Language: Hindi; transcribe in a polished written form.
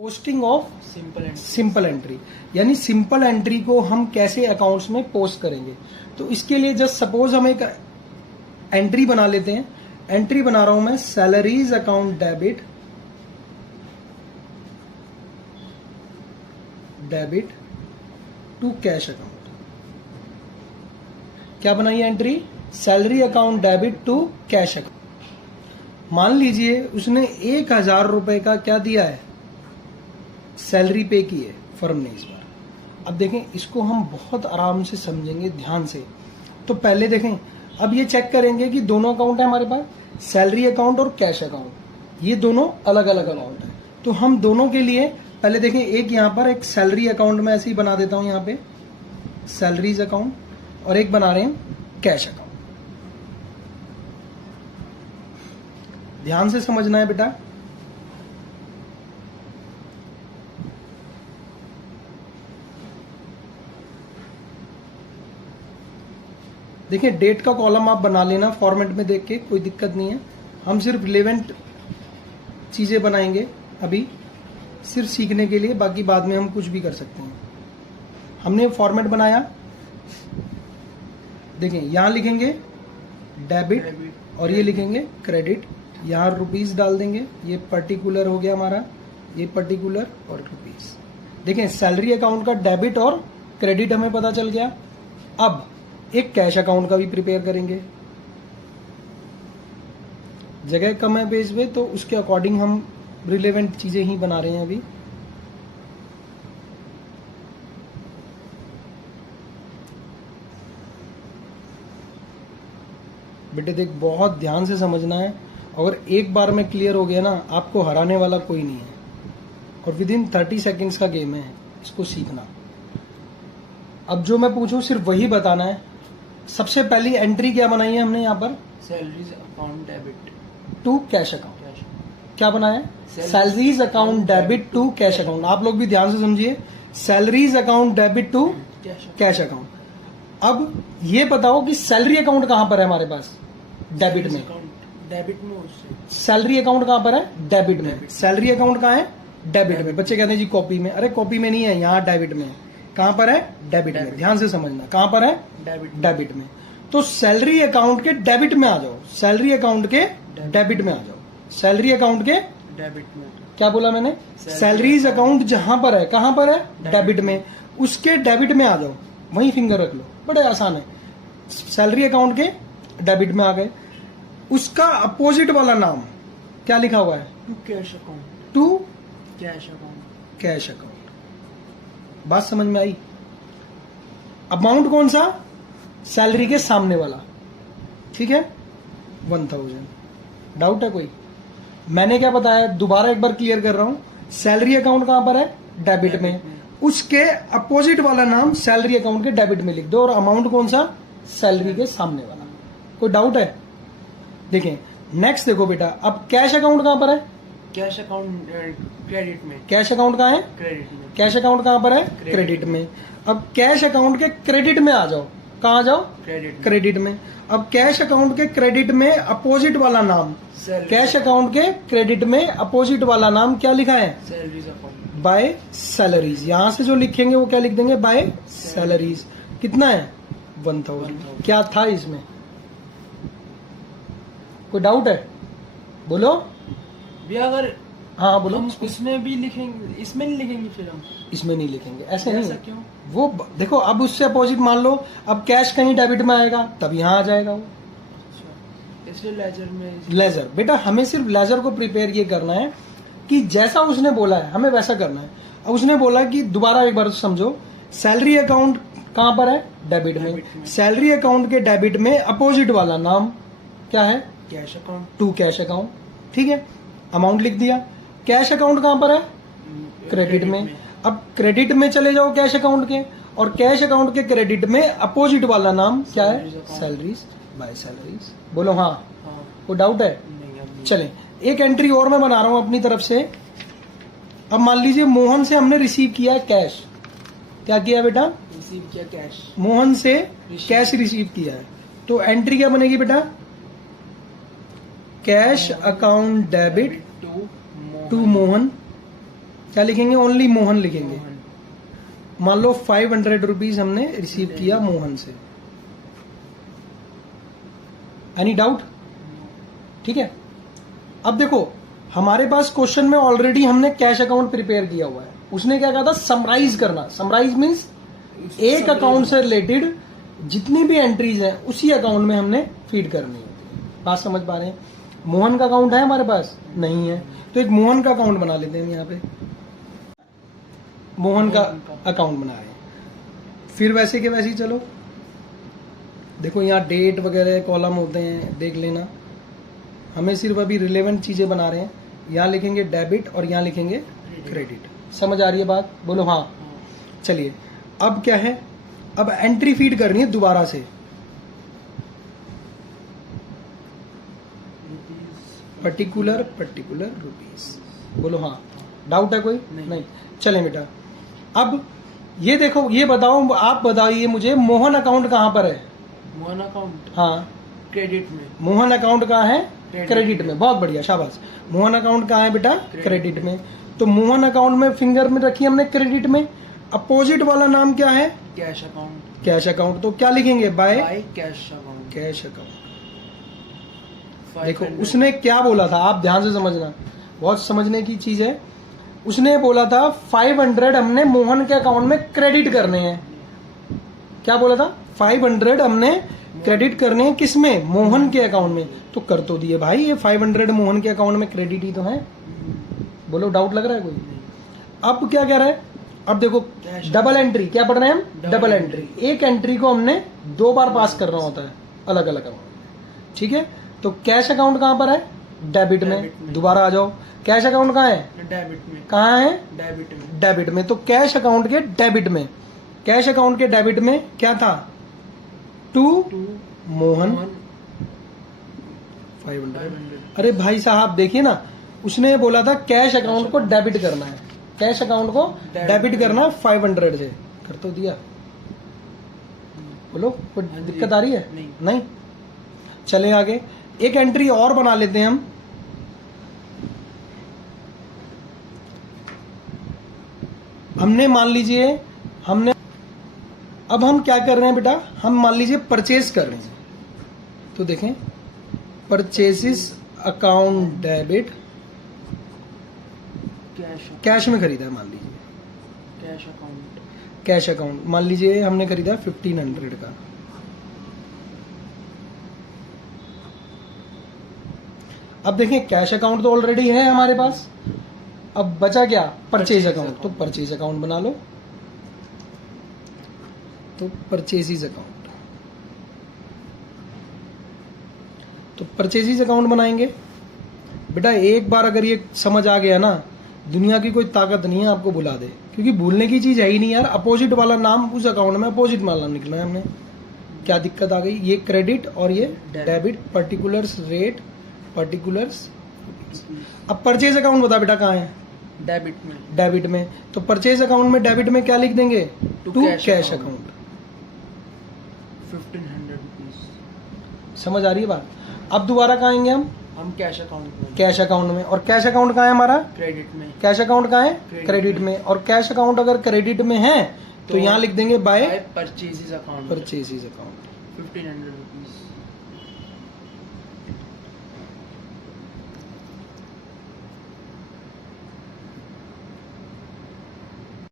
पोस्टिंग ऑफ सिंपल एंट्री, यानी सिंपल एंट्री को हम कैसे अकाउंट्स में पोस्ट करेंगे। तो इसके लिए जस्ट सपोज हम एक एंट्री बना लेते हैं। एंट्री बना रहा हूं मैं, salaries account debit to cash account. क्या बनाई है entry? Salary account debit to cash account. मान लीजिए उसने 1,000 रुपए का क्या दिया है, सैलरी पे की है फर्म ने इस बार। अब देखें, इसको हम बहुत आराम से समझेंगे, ध्यान से। तो पहले देखें, अब ये चेक करेंगे कि दोनों अकाउंट है हमारे पास, सैलरी अकाउंट और कैश अकाउंट। ये दोनों अलग अलग अकाउंट है। तो हम दोनों के लिए पहले देखें, एक यहां पर एक सैलरी अकाउंट में ऐसे ही बना देता हूं, यहां पे सैलरीज अकाउंट, और एक बना रहे हैं कैश अकाउंट। ध्यान से समझना है बेटा। देखिए, डेट का कॉलम आप बना लेना फॉर्मेट में देख के, कोई दिक्कत नहीं है। हम सिर्फ रिलेवेंट चीजें बनाएंगे अभी, सिर्फ सीखने के लिए, बाकी बाद में हम कुछ भी कर सकते हैं। हमने फॉर्मेट बनाया, देखें यहां लिखेंगे डेबिट और ये लिखेंगे क्रेडिट। यहां रुपीस डाल देंगे, ये पर्टिकुलर हो गया हमारा, ये पर्टिकुलर और रुपीस। देखें, सैलरी अकाउंट का डेबिट और क्रेडिट हमें पता चल गया। अब एक कैश अकाउंट का भी प्रिपेयर करेंगे। जगह कम है पेज पे, तो उसके अकॉर्डिंग हम रिलेवेंट चीजें ही बना रहे हैं अभी। बेटे देख, बहुत ध्यान से समझना है। अगर एक बार में क्लियर हो गया ना, आपको हराने वाला कोई नहीं है। और विद इन 30 सेकेंड्स का गेम है, इसको सीखना। अब जो मैं पूछूं सिर्फ वही बताना है। सबसे पहली एंट्री क्या बनाई है हमने यहाँ पर? Salaries account debit to cash account. क्या बनाया है? Salaries account debit to cash account. आप लोग भी ध्यान से समझिए, salaries account debit to cash account. अब ये बताओ कि सैलरी अकाउंट कहां पर है हमारे पास? डेबिट में। डेबिट में सैलरी अकाउंट कहां पर है? डेबिट में। सैलरी अकाउंट कहां है? डेबिट में। बच्चे कहते हैं जी कॉपी में। अरे कॉपी में नहीं है, यहाँ डेबिट में है। कहां पर है? डेबिट में। ध्यान से समझना, कहां पर है? डेबिट में। तो सैलरी अकाउंट के डेबिट में आ जाओ, सैलरी अकाउंट के डेबिट में आ जाओ, सैलरी अकाउंट के डेबिट में। क्या बोला मैंने? सैलरीज अकाउंट जहां पर है, कहां पर है? डेबिट में। उसके डेबिट में आ जाओ, वहीं फिंगर रख लो, बड़े आसान है। सैलरी अकाउंट के डेबिट में आ गए। उसका अपोजिट वाला नाम क्या लिखा हुआ है? To cash account. To cash account. Cash account. बात समझ में आई? अमाउंट कौन सा? सैलरी के सामने वाला, ठीक है, 1000। डाउट है कोई? मैंने क्या बताया, दोबारा एक बार क्लियर कर रहा हूं। सैलरी अकाउंट कहां पर है? डेबिट में। उसके अपोजिट वाला नाम सैलरी अकाउंट के डेबिट में लिख दो, और अमाउंट कौन सा? सैलरी के सामने वाला। कोई डाउट है? देखें नेक्स्ट, देखो बेटा, अब कैश अकाउंट कहां पर है? कैश अकाउंट क्रेडिट में। कैश अकाउंट कहां है? क्रेडिट में। कैश अकाउंट कहां पर है? क्रेडिट में। अब कैश अकाउंट के क्रेडिट में आ जाओ। कहां जाओ? क्रेडिट में। अब कैश अकाउंट के क्रेडिट में अपोजिट वाला नाम, कैश अकाउंट के क्रेडिट में अपोजिट वाला नाम क्या लिखा है? Salaries account. By salaries. यहां से जो लिखेंगे वो क्या लिख देंगे? By salaries. कितना है? 1000। क्या था इसमें? कोई डाउट है? बोलो भैया, अगर हाँ बोलो। हम इसमें भी लिखेंगे, इसमें नहीं लिखेंगे फिर हम? इसमें नहीं लिखेंगे, ऐसे ऐसा नहीं। क्यों? वो देखो, अब उससे अपोजिट मान लो, अब कैश कहीं डेबिट में आएगा तब यहाँ आ जाएगा वो। इसलिए लेजर में। लेजर बेटा, हमें सिर्फ लेजर को प्रिपेयर ये करना है कि जैसा उसने बोला है हमें वैसा करना है। अब उसने बोला कि दोबारा एक बार समझो, सैलरी अकाउंट कहां पर है? डेबिट में। सैलरी अकाउंट के डेबिट में अपोजिट वाला नाम क्या है? Cash account. To cash account, ठीक है। अमाउंट लिख दिया। कैश अकाउंट कहां पर है? क्रेडिट में। अब क्रेडिट में चले जाओ कैश अकाउंट के, और कैश अकाउंट के क्रेडिट में अपोजिट वाला नाम क्या है? Salaries by salaries. बोलो हाँ। कोई डाउट है? चले, एक एंट्री और मैं बना रहा हूं अपनी तरफ से। अब मान लीजिए मोहन से हमने रिसीव किया कैश। क्या किया बेटा? रिसीव किया कैश। मोहन से कैश रिसीव किया है। तो एंट्री क्या बनेगी बेटा? Cash account debit to Mohan क्या लिखेंगे? ओनली मोहन लिखेंगे। मोहन। मान लो 500 रुपीज हमने रिसीव किया मोहन से। Any doubt? ठीक है। अब देखो हमारे पास क्वेश्चन में ऑलरेडी हमने कैश अकाउंट प्रिपेयर किया हुआ है। उसने क्या कहा था? समराइज करना। समराइज मीन्स एक अकाउंट से रिलेटेड जितनी भी एंट्रीज हैं उसी अकाउंट में हमने फीड करनी होती है। बात समझ पा रहे हैं? मोहन का अकाउंट है हमारे पास? नहीं है, तो एक मोहन का अकाउंट बना लेते हैं हम यहाँ पे। मोहन का अकाउंट बना रहे हैं। फिर वैसे के वैसे ही चलो, देखो यहाँ डेट वगैरह कॉलम होते हैं, देख लेना। हमें सिर्फ अभी रिलेवेंट चीजें बना रहे हैं। यहाँ लिखेंगे डेबिट और यहाँ लिखेंगे क्रेडिट। समझ आ रही है बात? बोलो हाँ। चलिए अब क्या है? अब एंट्री फीड करनी है दोबारा से। Particular rupees. बोलो हाँ। डाउट है कोई? नहीं। चलें बेटा, अब ये देखो, ये बताओ, आप बताइए मुझे, मोहन अकाउंट कहाँ पर है? मोहन अकाउंट हाँ, क्रेडिट में। मोहन अकाउंट कहाँ है? क्रेडिट क्रेडिट में। बहुत बढ़िया, शाबाश। मोहन अकाउंट कहाँ है बेटा? क्रेडिट में। तो मोहन अकाउंट में फिंगर में रखी हमने क्रेडिट में। अपोजिट वाला नाम क्या है? Cash account. Cash account. तो क्या लिखेंगे? By cash account. Cash account. देखो उसने क्या बोला था, आप ध्यान से समझना, बहुत समझने की चीज है। उसने बोला था 500 हमने मोहन के अकाउंट में क्रेडिट करने हैं। क्या बोला था? 500 हमने क्रेडिट करने हैं किसमें? मोहन के अकाउंट में। तो कर तो दिए भाई, ये 500 मोहन के अकाउंट में क्रेडिट ही तो है। बोलो डाउट लग रहा है कोई? अब क्या कह रहा है? अब देखो डबल एंट्री, क्या पढ़ रहे हैं हम? Double entry. एक एंट्री को हमने 2 बार पास करना होता है अलग अलग अकाउंट। ठीक है, तो कैश अकाउंट कहाँ पर है? डेबिट में। दोबारा आ जाओ, कैश अकाउंट कहाँ है? डेबिट में। कहाँ है? डेबिट में। डेबिट में। तो कैश अकाउंट के डेबिट में, कैश अकाउंट के डेबिट में क्या था? टू मोहन 500। अरे भाई साहब देखिए ना, उसने बोला था कैश अकाउंट को डेबिट करना है। कैश अकाउंट को डेबिट करना है 500 से। कर तो दिया। बोलो कोई दिक्कत आ रही है? नहीं। चले आगे, एक एंट्री और बना लेते हैं हम। हमने मान लीजिए हमने, अब हम क्या कर रहे हैं बेटा? हम मान लीजिए परचेज कर रहे हैं। तो देखें, परचेसिस अकाउंट डेबिट, कैश में खरीदा है मान लीजिए। Cash account. कैश अकाउंट मान लीजिए हमने खरीदा 1500 का। अब देखें कैश अकाउंट तो ऑलरेडी है हमारे पास। अब बचा क्या? Purchase account. तो परचेज अकाउंट बना लो। तो परचेजिज अकाउंट, तो परचेजिज अकाउंट बनाएंगे। बेटा एक बार अगर ये समझ आ गया ना, दुनिया की कोई ताकत नहीं है आपको भुला दे, क्योंकि भूलने की चीज है ही नहीं यार। अपोजिट वाला नाम उस अकाउंट में अपोजिट वाला निकला है हमने। क्या दिक्कत आ गई? ये क्रेडिट और ये डेबिट। Particulars rate, particulars. अब परचेज अकाउंट बता बेटा कहाँ है? डेबिट में। डेबिट में। तो परचेज अकाउंट में डेबिट में क्या लिख देंगे? To cash account. 1500 रुपीज। समझ आ रही है बात? अब दोबारा कहाँ आएंगे हम? कैश अकाउंट में। कैश अकाउंट में। और कैश अकाउंट कहाँ है हमारा? क्रेडिट में। कैश अकाउंट कहाँ है? क्रेडिट में। और कैश अकाउंट अगर क्रेडिट में है तो यहाँ लिख देंगे बाय परचेजिज अकाउंट। परचेजिज अकाउंट। 1500 रुपीज।